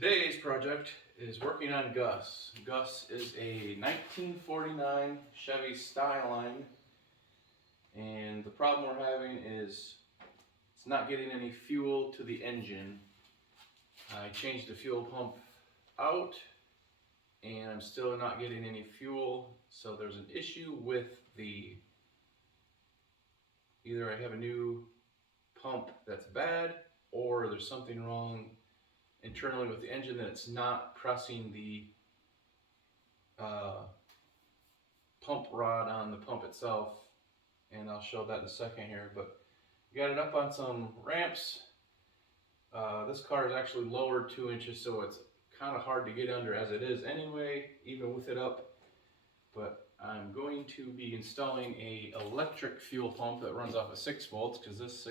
Today's project is working on Gus. Gus is a 1949 Chevy Styleline, and the problem we're having is it's not getting any fuel to the engine. I changed the fuel pump out and I'm still not getting any fuel, so there's an issue with either I have a new pump that's bad or there's something wrong internally with the engine that it's not pressing the pump rod on the pump itself, and I'll show that in a second here. But got it up on some ramps. This car is actually lowered 2 inches, so it's kind of hard to get under as it is anyway, even with it up. But I'm going to be installing a electric fuel pump that runs off of 6 volts, because this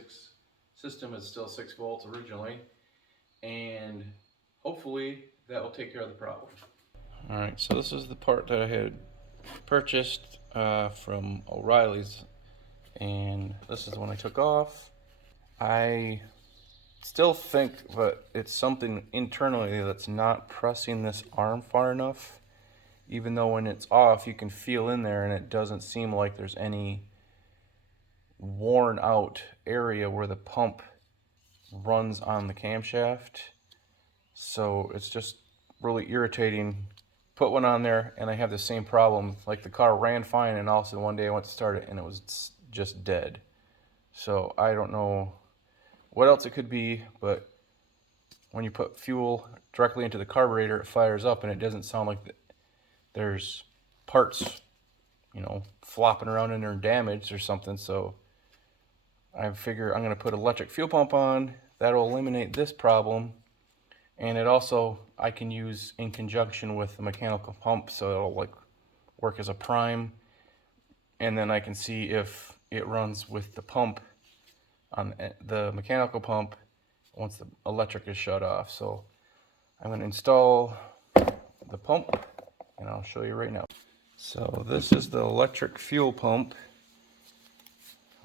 system is still 6 volts originally, and hopefully that will take care of the problem. Alright, so this is the part that I had purchased from O'Reilly's, and this is the one I took off. I still think that it's something internally that's not pressing this arm far enough, even though when it's off you can feel in there and it doesn't seem like there's any worn out area where the pump runs on the camshaft. So it's just really irritating. Put one on there and I have the same problem. Like, the car ran fine and all of a sudden one day I went to start it and it was just dead. So I don't know what else it could be, but when you put fuel directly into the carburetor, it fires up and it doesn't sound like there's parts, flopping around in there and damaged or something. So I figure I'm going to put an electric fuel pump on. That'll eliminate this problem. And it also, I can use in conjunction with the mechanical pump, so it'll work as a prime. And then I can see if it runs with the pump on the mechanical pump once the electric is shut off. So I'm going to install the pump and I'll show you right now. So this is the electric fuel pump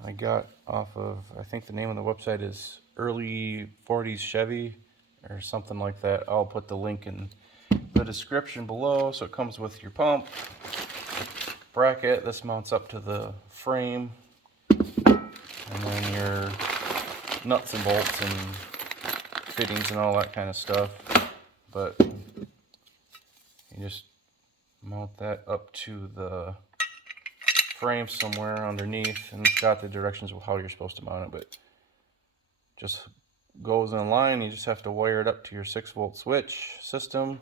I got off of, I think the name of the website is Early 40s Chevy or something like that. I'll put the link in the description below. So it comes with your pump bracket. This mounts up to the frame, and then your nuts and bolts and fittings and all that kind of stuff. But you just mount that up to the frame somewhere underneath, and it's got the directions of how you're supposed to mount it, but just goes in line. You just have to wire it up to your 6-volt switch system.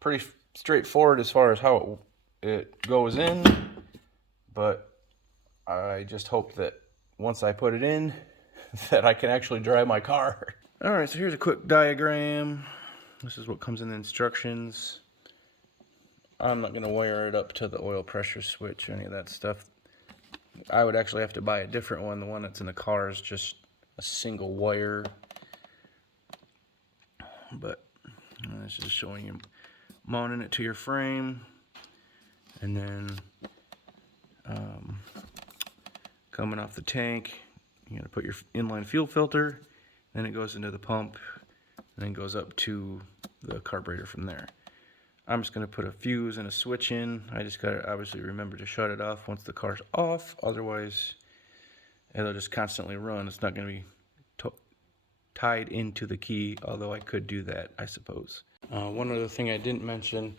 Pretty straightforward as far as how it goes in, but I just hope that once I put it in that I can actually drive my car. Alright, so here's a quick diagram. This is what comes in the instructions. I'm not going to wire it up to the oil pressure switch or any of that stuff. I would actually have to buy a different one. The one that's in the car is just a single wire. But this is showing you mounting it to your frame, and then coming off the tank, you're going to put your inline fuel filter, then it goes into the pump, and then goes up to the carburetor from there. I'm just going to put a fuse and a switch in. I just got to obviously remember to shut it off once the car's off, otherwise it'll just constantly run. It's not going to be tied into the key, although I could do that, I suppose. One other thing I didn't mention,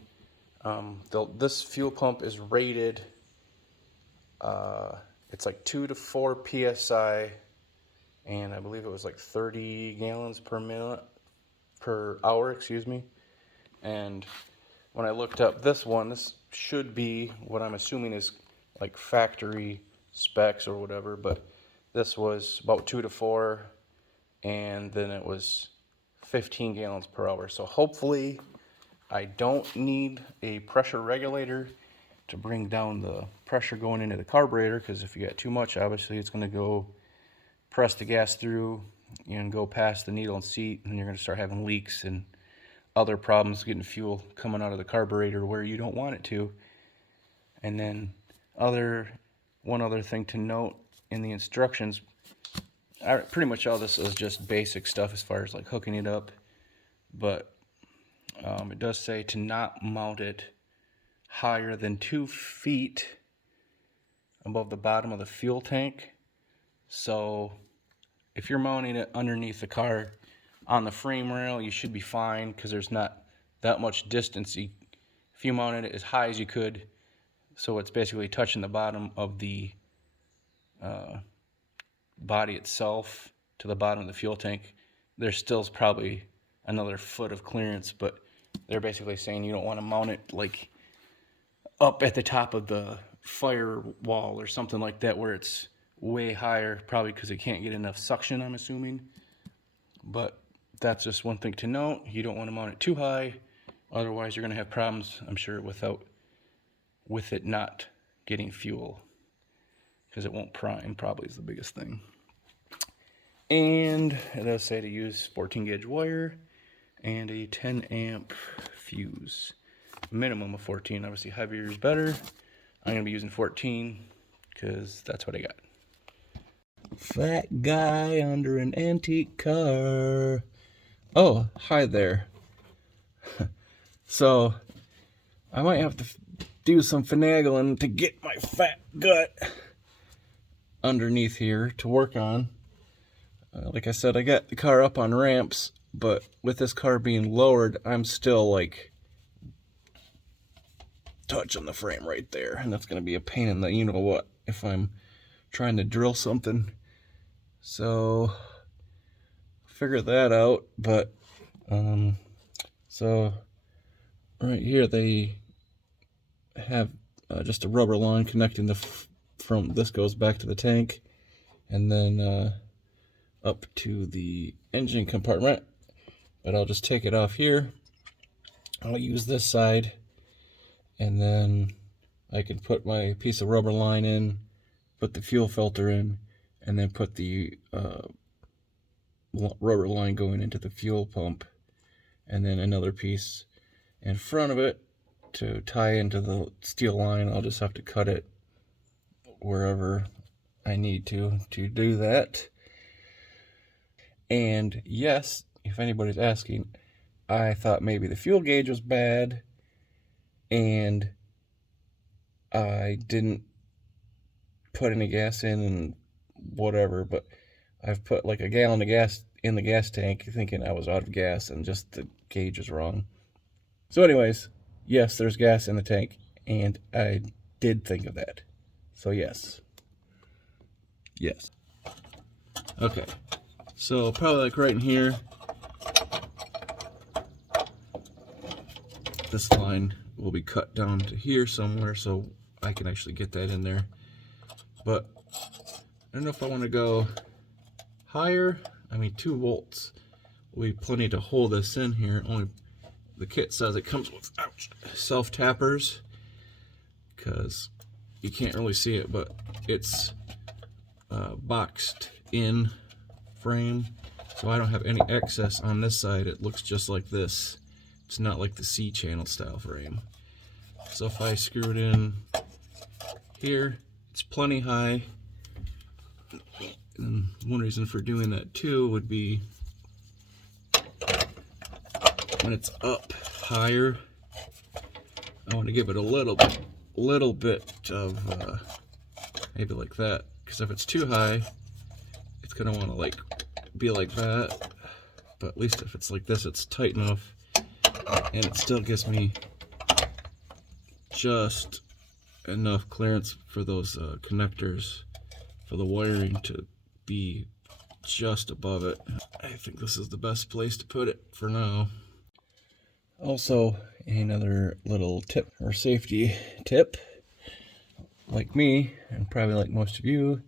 this fuel pump is rated, it's like 2 to 4 psi, and I believe it was like 30 gallons per hour, excuse me. And when I looked up this one, this should be what I'm assuming is like factory specs or whatever, but this was about 2 to 4, and then it was 15 gallons per hour. So hopefully I don't need a pressure regulator to bring down the pressure going into the carburetor, because if you got too much, obviously it's going to go press the gas through and go past the needle and seat, and you're going to start having leaks and other problems getting fuel coming out of the carburetor where you don't want it to. And then one other thing to note in the instructions, pretty much all this is just basic stuff as far as like hooking it up. but it does say to not mount it higher than 2 feet above the bottom of the fuel tank. So if you're mounting it underneath the car on the frame rail, you should be fine because there's not that much distance. If you mounted it as high as you could, so it's basically touching the bottom of the body itself to the bottom of the fuel tank, there's still probably another foot of clearance, but they're basically saying you don't want to mount it like up at the top of the firewall or something like that where it's way higher, probably because it can't get enough suction, I'm assuming. But that's just one thing to note. You don't want to mount it too high, otherwise you're going to have problems, I'm sure, with it not getting fuel, because it won't prime, probably is the biggest thing. And it does say to use 14 gauge wire and a 10 amp fuse. Minimum of 14, obviously heavier is better. I'm gonna be using 14 because that's what I got. Fat guy under an antique car. Oh, hi there. So I might have to do some finagling to get my fat gut underneath here to work on. Like I said, I got the car up on ramps, but with this car being lowered, I'm still like touching the frame right there, and that's gonna be a pain in the you-know-what if I'm trying to drill something. So figure that out. But so right here they have just a rubber line connecting from this goes back to the tank, and then up to the engine compartment. But I'll just take it off here. I'll use this side, and then I can put my piece of rubber line in, put the fuel filter in, and then put the rubber line going into the fuel pump, and then another piece in front of it to tie into the steel line. I'll just have to cut it wherever I need to do that. And yes, if anybody's asking, I thought maybe the fuel gauge was bad and I didn't put any gas in and whatever, but I've put like a gallon of gas in the gas tank thinking I was out of gas, and just the gauge is wrong. So anyways, yes, there's gas in the tank, and I did think of that. So yes. Okay, so probably like right in here, this line will be cut down to here somewhere, so I can actually get that in there. But I don't know if I want to go higher. I mean, 2 volts will be plenty to hold this in here. Only the kit says it comes with self-tappers, because you can't really see it, but it's boxed in frame, so I don't have any excess on this side. It looks just like this. It's not like the C-channel style frame. So if I screw it in here, it's plenty high. And one reason for doing that too would be when it's up higher, I want to give it a little bit of maybe like that, because if it's too high, it's gonna want to like be like that. But at least if it's like this, it's tight enough, and it still gives me just enough clearance for those connectors for the wiring to be just above it. I think this is the best place to put it for now. Also, another little tip or safety tip, like me, and probably like most of you,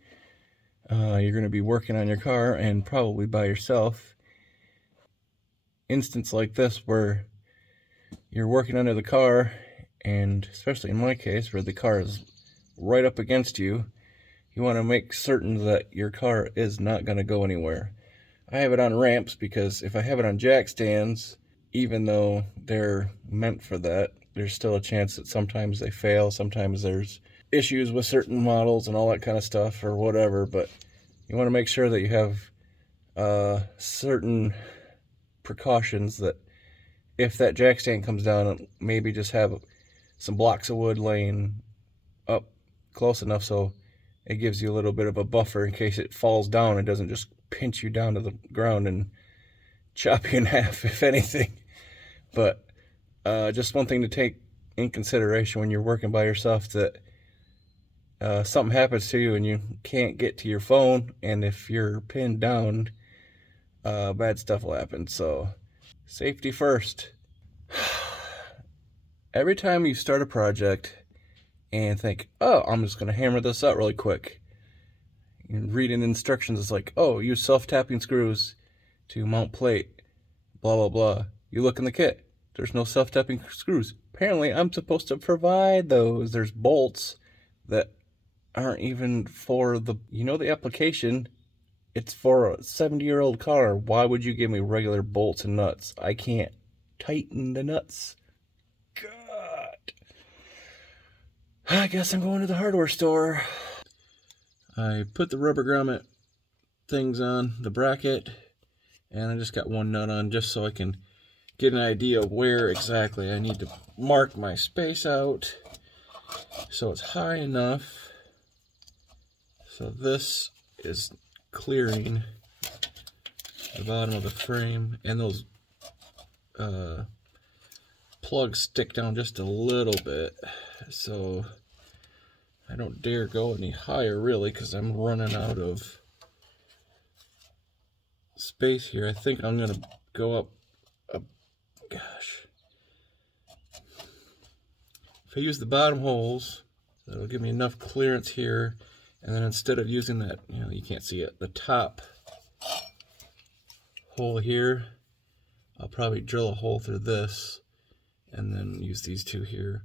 you're going to be working on your car and probably by yourself. Instance like this where you're working under the car, and especially in my case where the car is right up against you, you want to make certain that your car is not going to go anywhere. I have it on ramps because if I have it on jack stands, even though they're meant for that, there's still a chance that sometimes they fail, sometimes there's issues with certain models and all that kind of stuff or whatever. But you want to make sure that you have certain precautions that if that jack stand comes down, maybe just have some blocks of wood laying up close enough so it gives you a little bit of a buffer in case it falls down. It doesn't just pinch you down to the ground and chop you in half, if anything. But just one thing to take in consideration when you're working by yourself, that something happens to you and you can't get to your phone, and if you're pinned down, bad stuff will happen. So safety first. Every time you start a project and think, oh, I'm just going to hammer this out really quick, and reading instructions is like, oh, use self-tapping screws to mount plate, blah, blah, blah. You look in the kit, there's no self-tapping screws. Apparently, I'm supposed to provide those. There's bolts that aren't even for the, the application. It's for a 70-year-old car. Why would you give me regular bolts and nuts? I can't tighten the nuts. God. I guess I'm going to the hardware store. I put the rubber grommet things on the bracket, and I just got one nut on just so I can get an idea of where exactly I need to mark my space out so it's high enough so this is clearing the bottom of the frame, and those plugs stick down just a little bit, so I don't dare go any higher really because I'm running out of space here. I think I'm gonna go up, gosh, if I use the bottom holes, that'll give me enough clearance here, and then instead of using that, you can't see it, the top hole here, I'll probably drill a hole through this and then use these two here.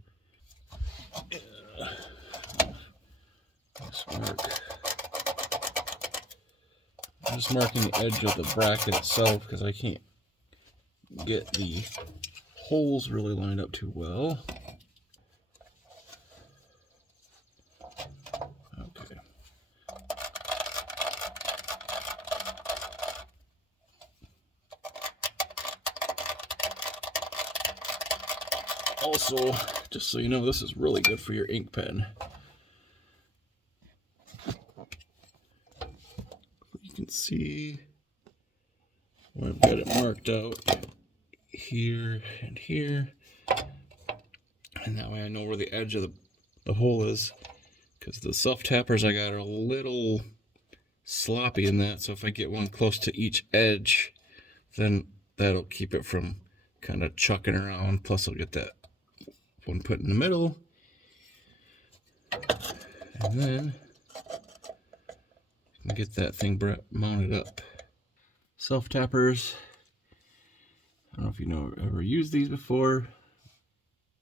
I'm just marking the edge of the bracket itself because I can't get the holes really lined up too well. Okay. Also, just so you know, this is really good for your ink pen. You can see where I've got it marked out here and here, and that way I know where the edge of the hole is, because the self tappers I got are a little sloppy in that, so if I get one close to each edge, then that'll keep it from kind of chucking around. Plus I'll get that one put in the middle, and then I can get that thing mounted up. Self tappers, I don't know if you ever used these before,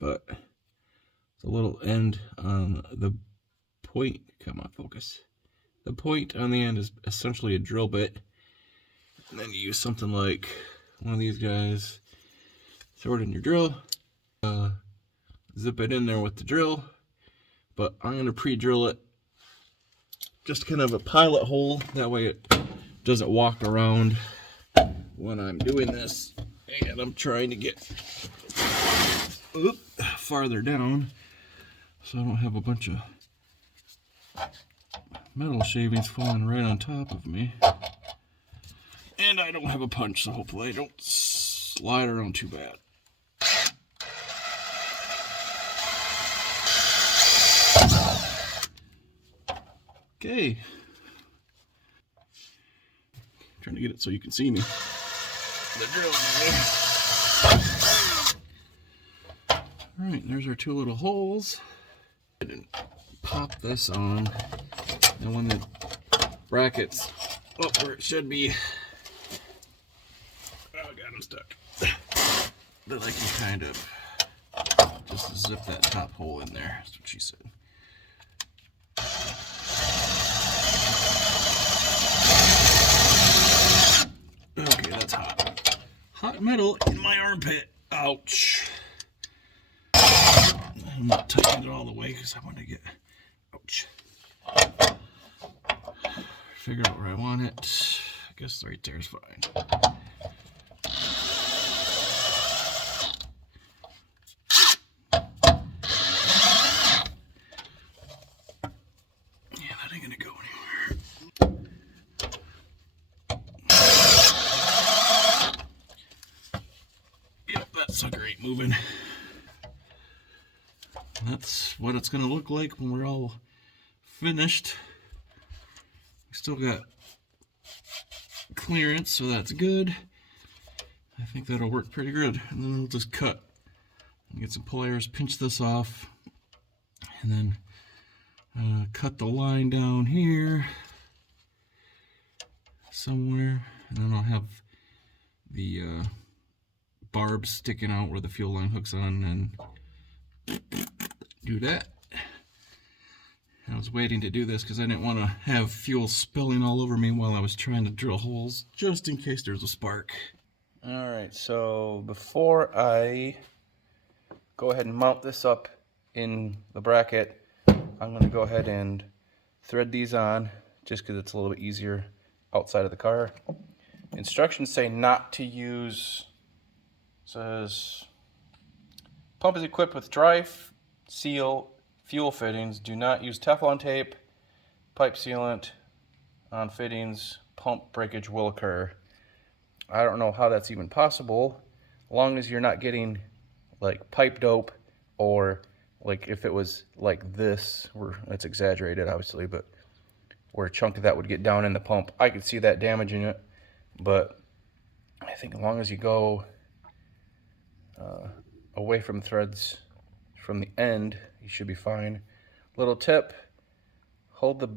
but it's a little end on the point. Come on, focus. The point on the end is essentially a drill bit, and then you use something like one of these guys, throw it in your drill, zip it in there with the drill, but I'm going to pre-drill it, just kind of a pilot hole, that way it doesn't walk around when I'm doing this, and I'm trying to get farther down so I don't have a bunch of metal shavings falling right on top of me. And I don't have a punch, so hopefully I don't slide around too bad. Okay. Trying to get it so you can see me. The drill anyway. Alright, there's our two little holes. And pop this on, and when the bracket's up where it should be, oh, got him stuck, then I can kind of just zip that top hole in there. That's what she said. Okay, that's hot. Hot metal in my armpit. Ouch. I'm not tightening it all the way because I want to get, ouch. Figure out where I want it. I guess right there is fine. sucker ain't moving. That's what it's gonna look like when we're all finished. We still got clearance, so that's good. I think that'll work pretty good. And then we'll just cut. Get some pliers, pinch this off, and then cut the line down here somewhere. And then I'll have the barbs sticking out where the fuel line hooks on, and do that. I was waiting to do this because I didn't want to have fuel spilling all over me while I was trying to drill holes, just in case there's a spark. Alright, so before I go ahead and mount this up in the bracket, I'm going to go ahead and thread these on, just because it's a little bit easier outside of the car. Instructions say not to use, says, pump is equipped with dry seal fuel fittings. Do not use Teflon tape, pipe sealant on fittings. Pump breakage will occur. I don't know how that's even possible, as long as you're not getting like pipe dope, or like if it was like this, where it's exaggerated obviously, but where a chunk of that would get down in the pump, I could see that damaging it. But I think as long as you go away from threads from the end, you should be fine. Little tip, hold the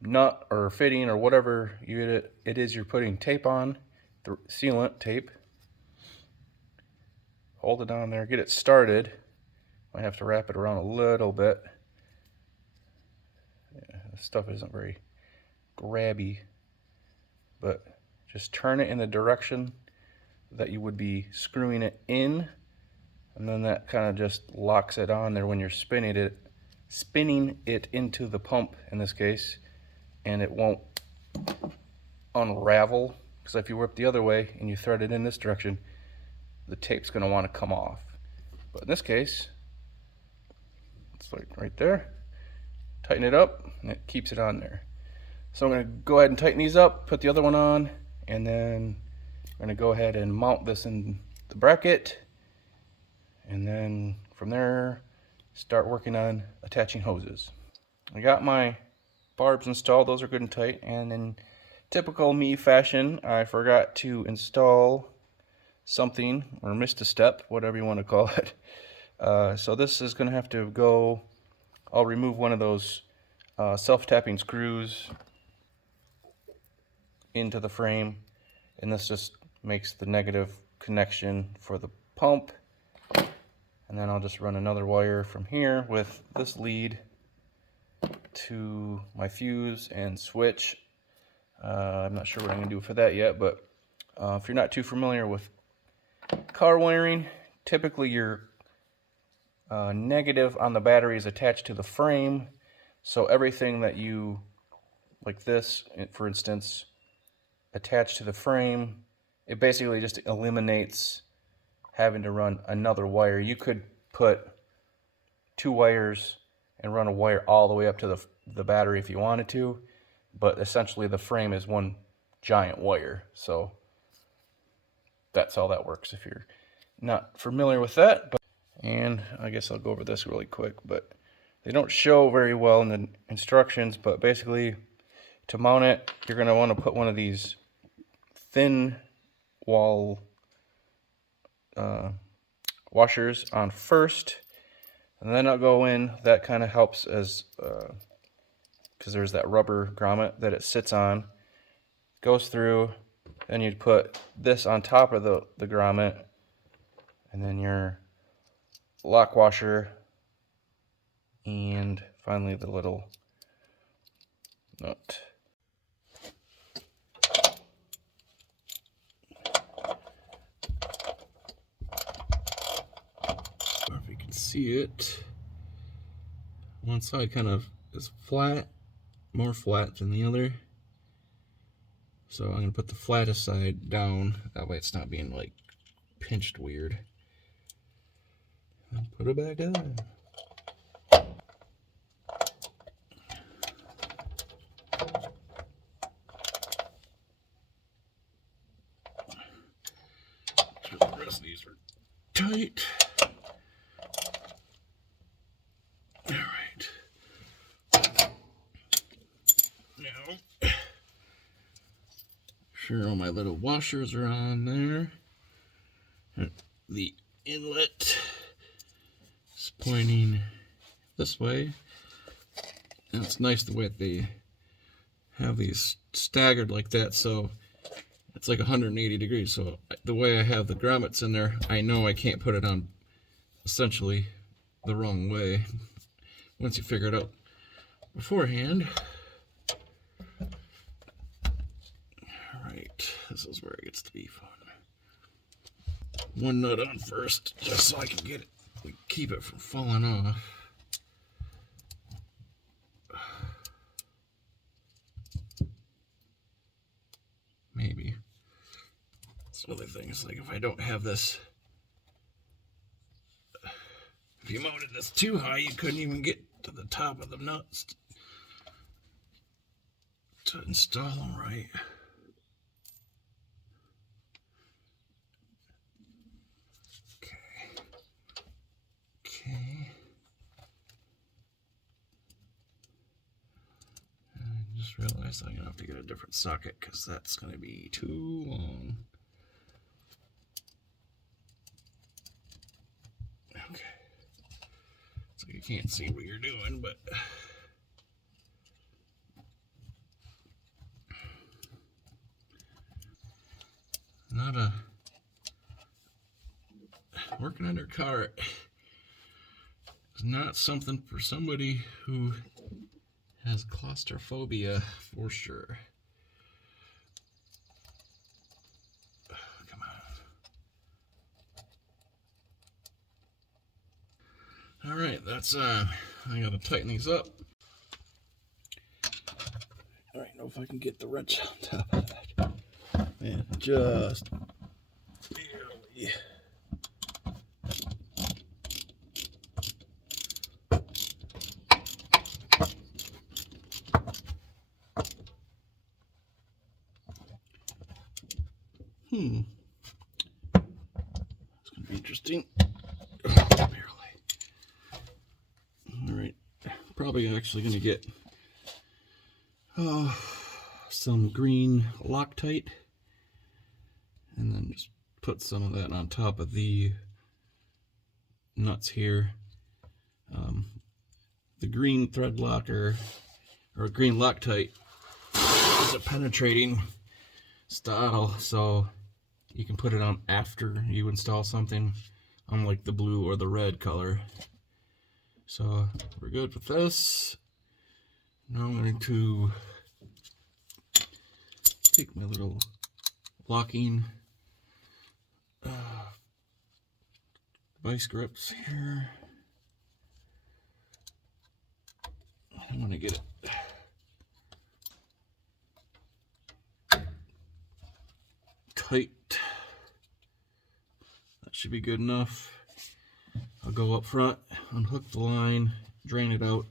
nut or fitting or whatever it is you're putting tape on, the sealant tape, hold it on there, get it started. Might have to wrap it around a little bit. Yeah, this stuff isn't very grabby, but just turn it in the direction that you would be screwing it in, and then that kind of just locks it on there when you're spinning it into the pump in this case, and it won't unravel, because if you work the other way and you thread it in this direction, the tape's going to want to come off. But in this case, it's like right there, tighten it up, and it keeps it on there. So I'm going to go ahead and tighten these up, put the other one on, and then I'm going to go ahead and mount this in the bracket, and then from there start working on attaching hoses. I got my barbs installed, those are good and tight, and in typical me fashion, I forgot to install something, or missed a step, whatever you want to call it. So this is going to have to go, I'll remove one of those self-tapping screws into the frame, and this just makes the negative connection for the pump. And then I'll just run another wire from here with this lead to my fuse and switch. I'm not sure what I'm going to do for that yet, but if you're not too familiar with car wiring, typically your negative on the battery is attached to the frame, so everything that you, like this for instance, attach to the frame, it basically just eliminates having to run another wire. You could put 2 wires and run a wire all the way up to the battery if you wanted to, but essentially the frame is one giant wire. So that's how that works if you're not familiar with that. And I guess I'll go over this really quick, but they don't show very well in the instructions, but basically to mount it, you're going to want to put one of these thin wall washers on first, and then I'll go in. That kind of helps as because there's that rubber grommet that it sits on, goes through. Then you'd put this on top of the grommet, and then your lock washer, and finally the little nut. If you can see it, one side kind of is flat, more flat than the other. So I'm going to put the flattest side down, that way it's not being like pinched weird. And put it back on. The rest of these are tight. All right. Now, sure all my little washers are on there. The inlet is pointing this way. And it's nice the way they have these staggered like that, so it's like 180 degrees. So the way I have the grommets in there, I know I can't put it on essentially the wrong way once you figure it out beforehand. Alright, this is where it gets to be fun. One nut on first, just so I can get it, keep it from falling off. Maybe. Some other things, like if I don't have this, if you mounted this too high, you couldn't even get to the top of the nuts to install them right. Okay. I just realized I'm gonna have to get a different socket because that's gonna be too long. Okay. So you can't see what you're doing, but not a working on your car is not something for somebody who has claustrophobia for sure. Come on. All right, that's I gotta tighten these up. All right, know if I can get the wrench on top of that. And just barely. It's gonna be interesting. Barely. All right, probably actually gonna get some green Loctite, and then just put some of that on top of the nuts here. The green thread locker or green Loctite is a penetrating style, so you can put it on after you install something, unlike the blue or the red color. So we're good with this. Now I'm going to take my little locking vice grips here. I'm going to get it tight. That should be good enough. I'll go up front, unhook the line, drain it out.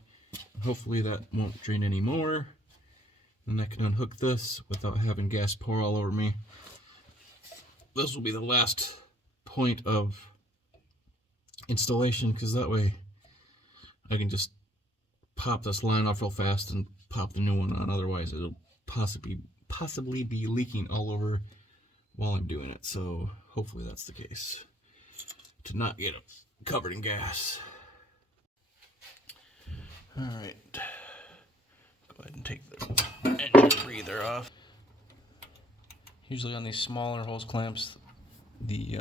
Hopefully that won't drain anymore. Then I can unhook this without having gas pour all over me. This will be the last point of installation, because that way I can just pop this line off real fast and pop the new one on. Otherwise it'll possibly be leaking all over while I'm doing it. So hopefully that's the case, to not get it covered in gas. All right, go ahead and take the engine breather off. Usually on these smaller hose clamps, the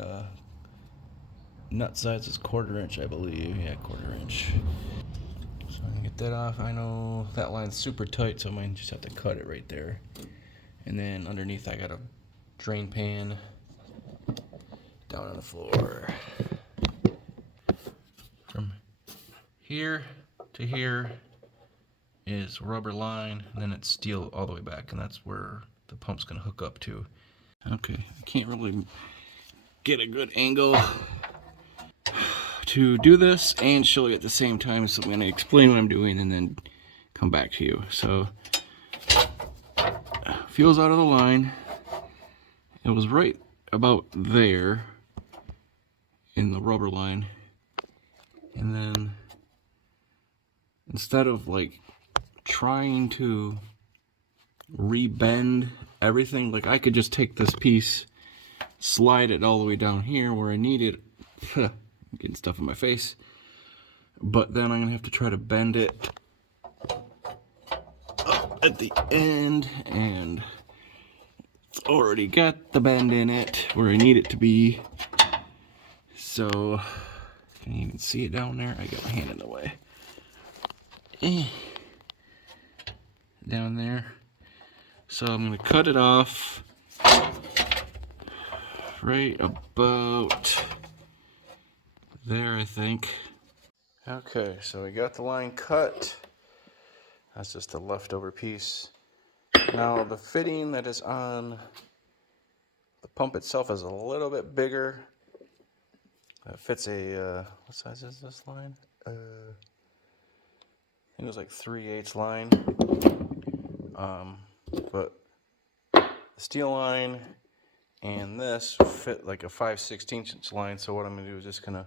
nut size is 1/4 inch, I believe. Yeah, 1/4 inch. So I'm gonna get that off. I know that line's super tight, so I might just have to cut it right there. And then underneath I got a drain pan down on the floor. From here to here is rubber line, and then it's steel all the way back, and that's where the pump's gonna hook up to. Okay, I can't really get a good angle to do this and show you at the same time, so I'm gonna explain what I'm doing and then come back to you. So, fuel's out of the line. It was right about there, in the rubber line. And then instead of like trying to rebend everything, like I could just take this piece, slide it all the way down here where I need it. I'm getting stuff in my face. But then I'm gonna have to try to bend it up at the end, and it's already got the bend in it where I need it to be. So, can you even see it down there? I got my hand in the way. Down there. So I'm gonna cut it off right about there, I think. Okay, so we got the line cut. That's just a leftover piece. Now the fitting that is on the pump itself is a little bit bigger. It fits a, what size is this line? I think it was like 3/8 line. But the steel line and this fit like a 5/16 inch line. So what I'm gonna do is just gonna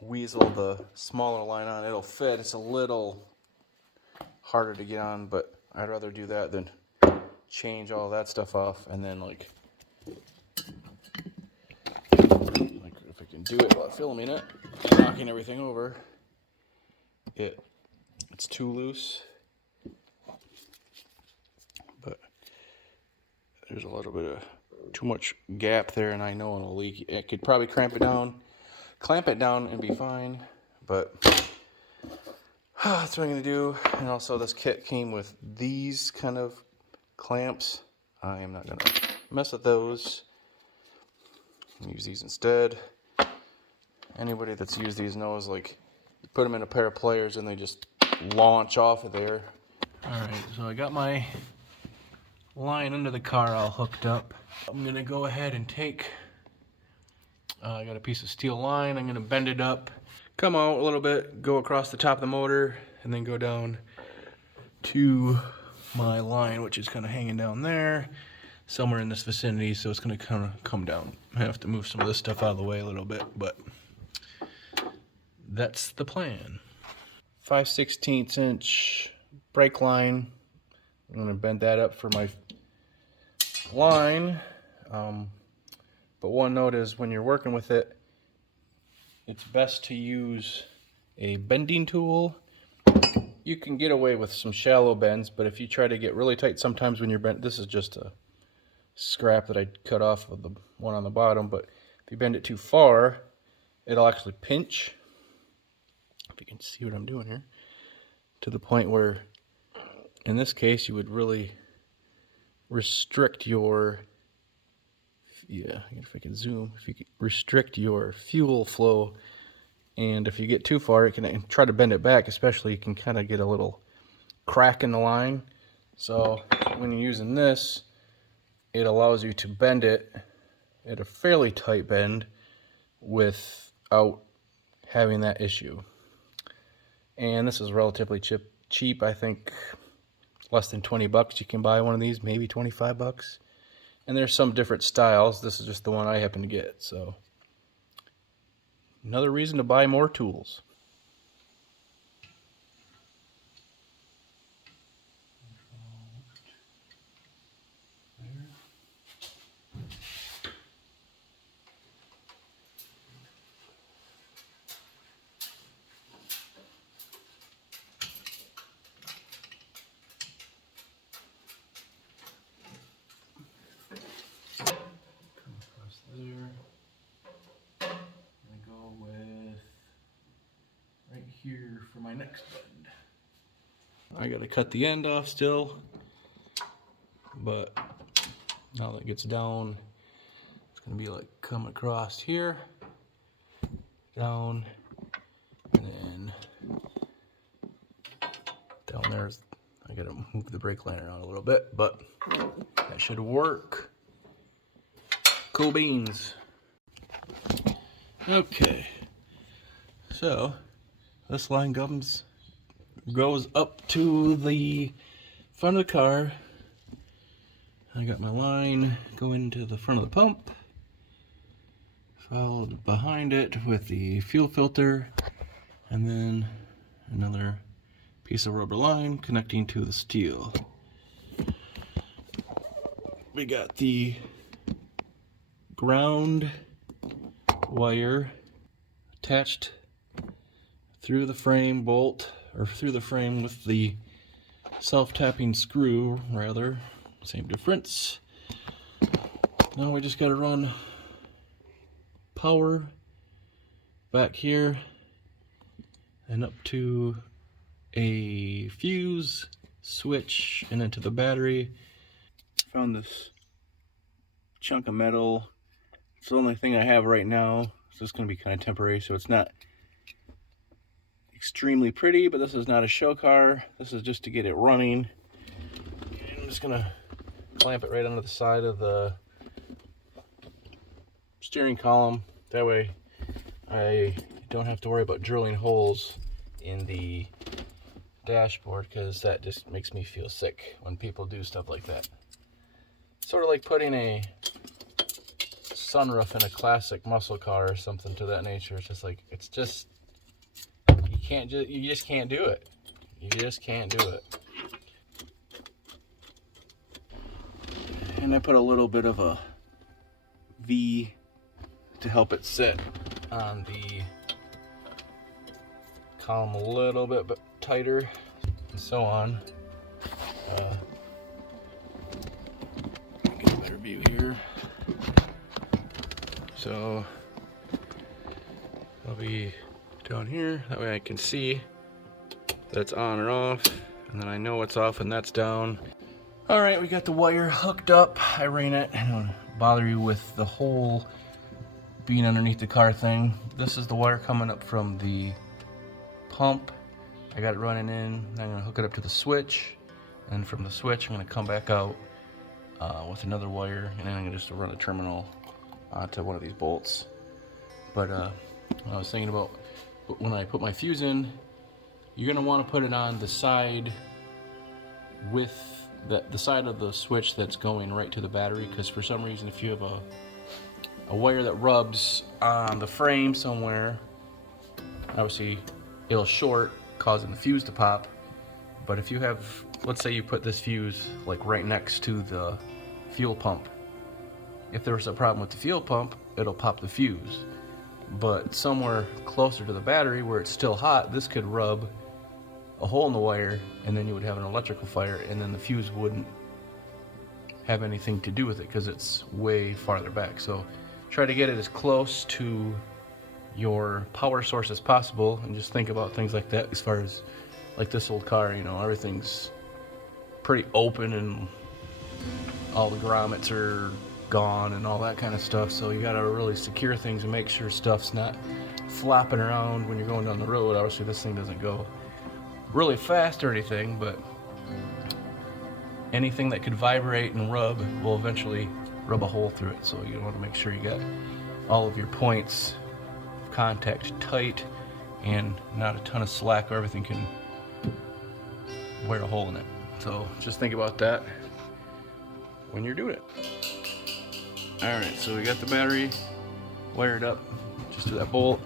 weasel the smaller line on. It'll fit. It's a little harder to get on, but I'd rather do that than change all that stuff off and then like if I can do it while filming it, knocking everything over, it's too loose. But there's a little bit of too much gap there, and I know it'll leak. I could probably clamp it down and be fine, but that's what I'm gonna do. And also this kit came with these kind of clamps. I am not gonna mess with those. Use these instead. Anybody that's used these knows, like, you put them in a pair of pliers and they just launch off of there. Alright, so I got my line under the car all hooked up. I'm gonna go ahead and take, I got a piece of steel line, I'm gonna bend it up, come out a little bit, go across the top of the motor, and then go down to my line, which is kind of hanging down there, somewhere in this vicinity, so it's gonna kind of come down. I have to move some of this stuff out of the way a little bit, but that's the plan. 5/16 inch brake line. I'm gonna bend that up for my line. But one note is when you're working with it, it's best to use a bending tool. You can get away with some shallow bends, but if you try to get really tight, sometimes when you're bent, this is just a scrap that I cut off of the one on the bottom, but if you bend it too far, it'll actually pinch. If you can see what I'm doing here, to the point where, in this case, you would really restrict your, if I can zoom, if you can restrict your fuel flow, and if you get too far, it can try to bend it back, especially you can kind of get a little crack in the line. So when you're using this, it allows you to bend it at a fairly tight bend without having that issue. And this is relatively cheap. I think less than 20 bucks you can buy one of these, maybe 25 bucks. And there's some different styles. This is just the one I happen to get. So another reason to buy more tools. Here for my next bend. I gotta cut the end off still, but now that it gets down, it's gonna be like come across here, down, and then down there. I gotta move the brake line around a little bit, but that should work. Cool beans. Okay, so this line goes up to the front of the car. I got my line going to the front of the pump. Followed behind it with the fuel filter, and then another piece of rubber line connecting to the steel. We got the ground wire attached through the frame bolt, or through the frame with the self-tapping screw, rather, same difference. Now we just got to run power back here and up to a fuse switch and into the battery. Found this chunk of metal. It's the only thing I have right now, so it's going to be kind of temporary, so it's not extremely pretty, but this is not a show car. This is just to get it running. And I'm just going to clamp it right onto the side of the steering column. That way I don't have to worry about drilling holes in the dashboard, because that just makes me feel sick when people do stuff like that. Sort of like putting a sunroof in a classic muscle car or something to that nature. It's just like, it's just, you just can't do it. You just can't do it. And I put a little bit of a V to help it sit on the column a little bit tighter, and so on. Get a better view here. So I'll be down here, that way I can see that's on or off, and then I know it's off and that's down. All right, we got the wire hooked up. I ran it. I don't bother you with the hole being underneath the car thing. This is the wire coming up from the pump. I got it running in. I'm gonna hook it up to the switch, and from the switch I'm gonna come back out with another wire, and then I'm gonna just run a terminal onto one of these bolts. But I was thinking about, when I put my fuse in, you're gonna want to put it on the side with the side of the switch that's going right to the battery, because for some reason, if you have a wire that rubs on the frame somewhere, obviously it'll short, causing the fuse to pop. But if you have, let's say you put this fuse like right next to the fuel pump, if there was a problem with the fuel pump, it'll pop the fuse. But somewhere closer to the battery where it's still hot, this could rub a hole in the wire, and then you would have an electrical fire, and then the fuse wouldn't have anything to do with it because it's way farther back. So try to get it as close to your power source as possible, and just think about things like that. As far as like this old car, you know, everything's pretty open and all the grommets are gone and all that kind of stuff, so you gotta really secure things and make sure stuff's not flopping around when you're going down the road. Obviously this thing doesn't go really fast or anything, but anything that could vibrate and rub will eventually rub a hole through it. So you want to make sure you got all of your points of contact tight and not a ton of slack, or everything can wear a hole in it. So just think about that when you're doing it. Alright, so we got the battery wired up just to that bolt.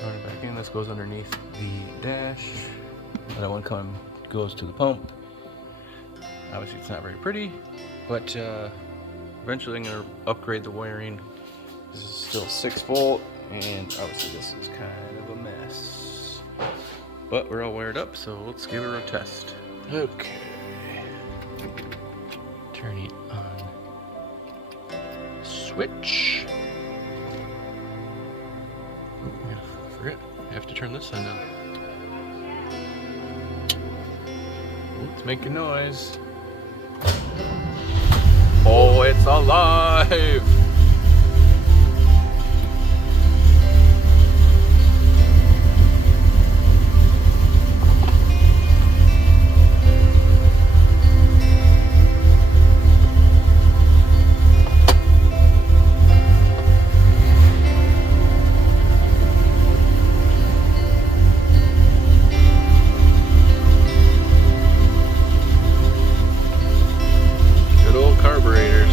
Run it back in. This goes underneath the dash. That one goes to the pump. Obviously it's not very pretty, but eventually I'm going to upgrade the wiring. This is still 6-volt, and obviously this is kind of a mess. But we're all wired up, so let's give it a test. Okay. Turning on switch. I forget. I have to turn this on now. It's making noise. Oh, it's alive! Good old carburetors.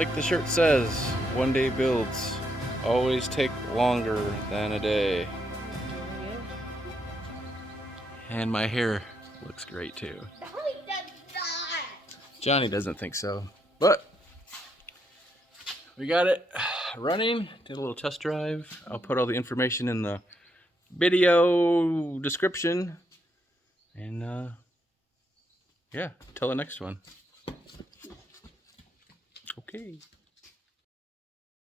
like the shirt says, one day builds always take longer than a day. And my hair looks great too. Johnny doesn't think so, but we got it running. Did a little test drive. I'll put all the information in the video description. And yeah, till the next one. Okay.